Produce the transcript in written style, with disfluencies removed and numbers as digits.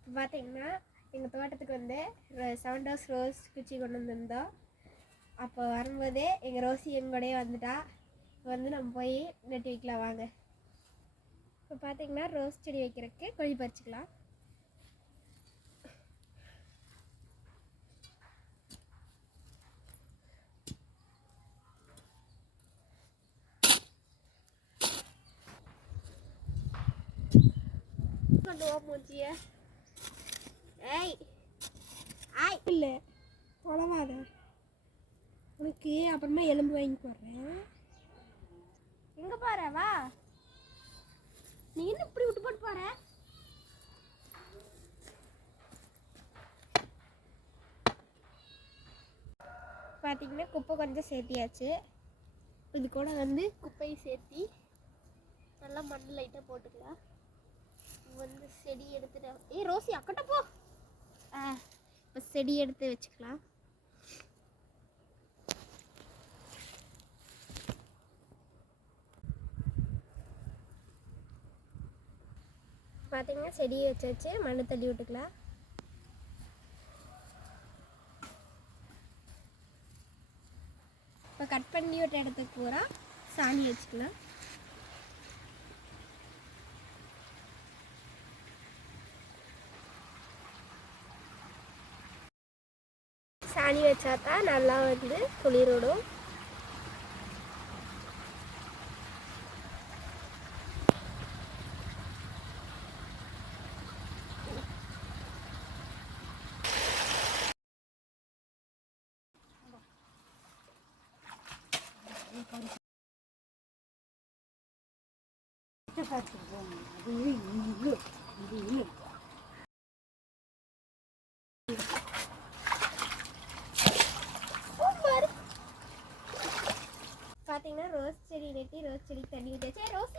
இப்போ பார்த்தீங்கன்னா எங்கள் தோட்டத்துக்கு வந்து 7 டோஸ் ரோஸ் குச்சி கொண்டு வந்திருந்தோம். அப்போ வரும்போதே எங்கள் ரோசி எங்கூடயே வந்துட்டா. இப்போ வந்து நம்ம போய் நட்டு வைக்கலாம் வாங்க. இப்போ பார்த்தீங்கன்னா ரோஸ் செடி வைக்கிறதுக்கு குழி பறிச்சிக்கலாம். மூச்சிய ஏய் ஆய் இல்லை தொலைவாத, உனக்கு அப்புறமா எலும்பு வாங்கி போடுறேன். எங்கே போகிற வா, நீ என்ன இப்படி விட்டு போட்டு போகிற? பார்த்தீங்கன்னா குப்பை கொஞ்சம் சேர்த்தியாச்சு. இது கூட வந்து குப்பையை சேர்த்தி நல்லா மண் லைட்டாக போட்டுக்கலாம். வந்து செடி எடுத்துட்டு ரோசி அக்கட்ட போ. இப்போ செடி எடுத்து வச்சுக்கலாம். பார்த்தீங்கன்னா செடியை வச்சு மண்ணை தள்ளி விட்டுக்கலாம். இப்போ கட் பண்ணி விட்ட இடத்துக்கு பூரா சாணி வச்சுக்கலாம். சாணி வச்சா தான் நல்லா வந்து குளிர் விடும். பார்த்தீங்கன்னா ரோஸ் செடி நட்டி ரோஸ் செடி தண்ணி ஊற்றியாச்சு. ரோசி